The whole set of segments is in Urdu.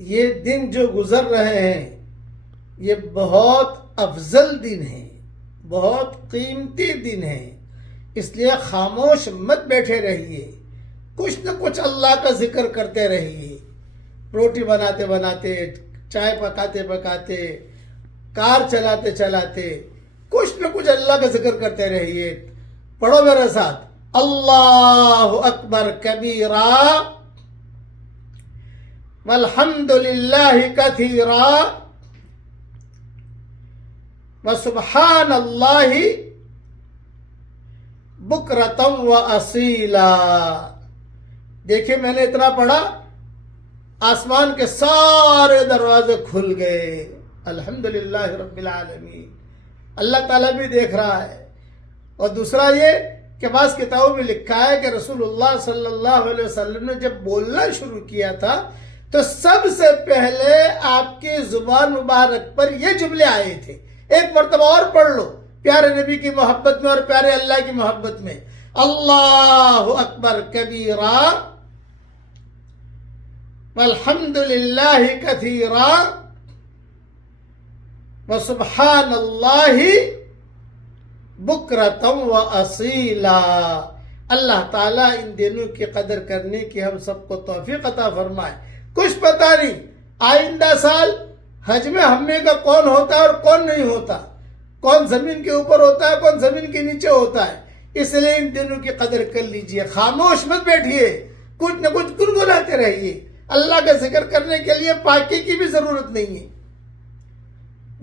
یہ دن جو گزر رہے ہیں یہ بہت افضل دن ہیں، بہت قیمتی دن ہیں، اس لیے خاموش مت بیٹھے رہیے، کچھ نہ کچھ اللہ کا ذکر کرتے رہیے، روٹی بناتے بناتے، چائے پکاتے پکاتے، کار چلاتے چلاتے، کچھ نہ کچھ اللہ کا ذکر کرتے رہیے۔ پڑھو میرے ساتھ، اللہ اکبر کبیرا والحمد للہ کثیرا وسبحان اللہ بکرۃ واصیلا۔ دیکھیں میں نے اتنا پڑھا، آسمان کے سارے دروازے کھل گئے، الحمدللہ رب العالمین۔ اللہ تعالیٰ بھی دیکھ رہا ہے۔ اور دوسرا یہ کہ بعض کتابوں میں لکھا ہے کہ رسول اللہ صلی اللہ علیہ وسلم نے جب بولنا شروع کیا تھا تو سب سے پہلے آپ کی زبان مبارک پر یہ جملے آئے تھے۔ ایک مرتبہ اور پڑھ لو، پیارے نبی کی محبت میں اور پیارے اللہ کی محبت میں، اللہ اکبر کبیرا والحمد للہ کثیرا وسبحان اللہ بکرۃ واصیلا۔ اللہ تعالیٰ ان دنوں کی قدر کرنے کی ہم سب کو توفیق عطا فرمائے۔ کچھ پتہ نہیں آئندہ سال حج میں ہمیں کا کون ہوتا ہے اور کون نہیں ہوتا، کون زمین کے اوپر ہوتا ہے، کون زمین کے نیچے ہوتا ہے، اس لیے ان دنوں کی قدر کر لیجئے، خاموش مت بیٹھیے، کچھ نہ کچھ گنگناتے رہیے۔ اللہ کا ذکر کرنے کے لیے پاکی کی بھی ضرورت نہیں ہے،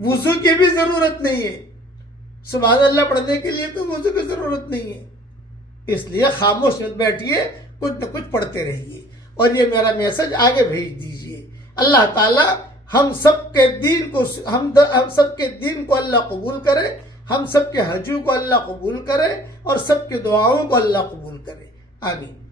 وضو کی بھی ضرورت نہیں ہے، سبحان اللہ پڑھنے کے لیے کوئی وضو کی ضرورت نہیں ہے، اس لیے خاموش مت بیٹھیے، کچھ نہ کچھ پڑھتے رہیے۔ اور یہ میرا میسج آگے بھیج دیجئے۔ اللہ تعالی ہم سب کے دین کو اللہ قبول کرے، ہم سب کے حجوں کو اللہ قبول کرے اور سب کی دعاؤں کو اللہ قبول کرے، آمین۔